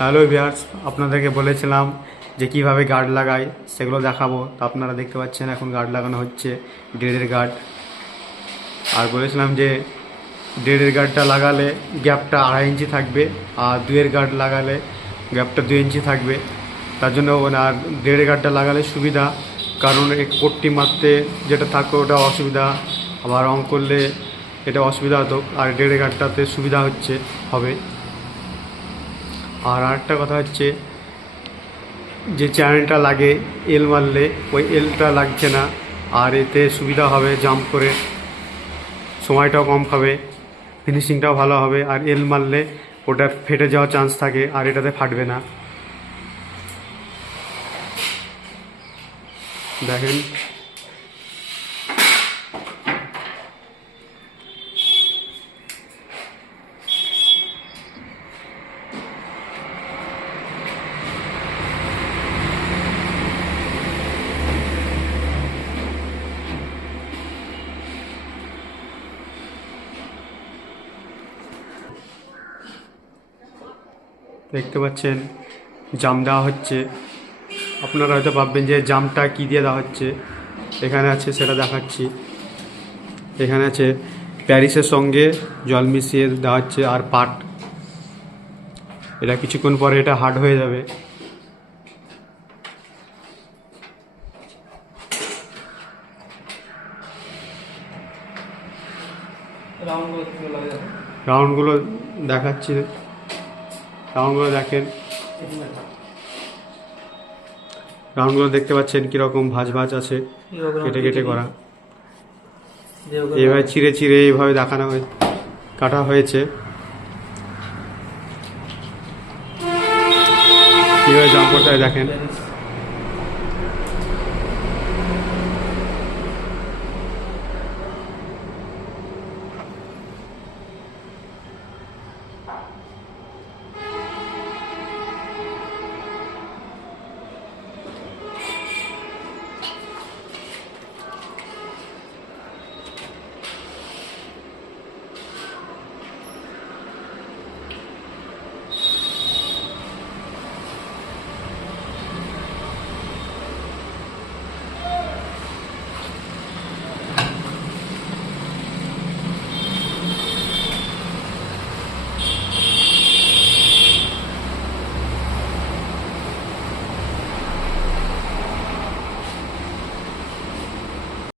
Hello viewers, আপনাদেরকে বলেছিলাম যে কিভাবে গার্ড লাগাই সেগুলো দেখাবো। তো আপনারা দেখতে পাচ্ছেন এখন গার্ড লাগানো হচ্ছে, ডেডের গার্ড। আর বলেছিলাম যে ডেডের গার্ডটা লাগালে গ্যাপটা 2.5 ইঞ্চি থাকবে, আর 2-এর গার্ড লাগালে গ্যাপটা 2 ইঞ্চি থাকবে। তার জন্য আর ডেডের গার্ডটা লাগালে সুবিধা, কারণ এক পট্টি মারতে যেটা থাকবে ওটা অসুবিধা, আবার রং করলে এটা অসুবিধা হতো। আর ডেডের গার্ডটাতে সুবিধা হবে। আর আরেকটা কথা হচ্ছে, যে চ্যানেলটা লাগে এল মারলে ওই এলটা লাগছে না। আর এতে সুবিধা হবে, জাম্প করে সময়টাও কম খাবে, ফিনিশিংটাও ভালো হবে। আর এল মারলে ওটা ফেটে যাওয়ার চান্স থাকে, আর এটাতে ফাটবে না। দেখেন, দেখতে পাচ্ছেন জাম দেওয়া হচ্ছে। আপনারা হয়তো ভাববেন যে জামটা কী দিয়ে দেওয়া হচ্ছে। এখানে আছে, সেটা দেখাচ্ছি। এখানে আছে প্যারিসের সঙ্গে জল মিশিয়ে দেওয়া হচ্ছে, আর পাট। এটা কিছুক্ষণ পরে এটা হার্ড হয়ে যাবে। রাউন্ডগুলো দেখাচ্ছি, রাউন্ডগুলো দেখেন। রাউন্ডগুলো দেখতে পাচ্ছেন কীরকম ভাঁজ ভাঁজ আছে, কেটে কেটে করা। এইভাবে চিড়ে চিড়ে এইভাবে কাটা হয়েছে। কীভাবে জাম্প করতে হয় দেখেন।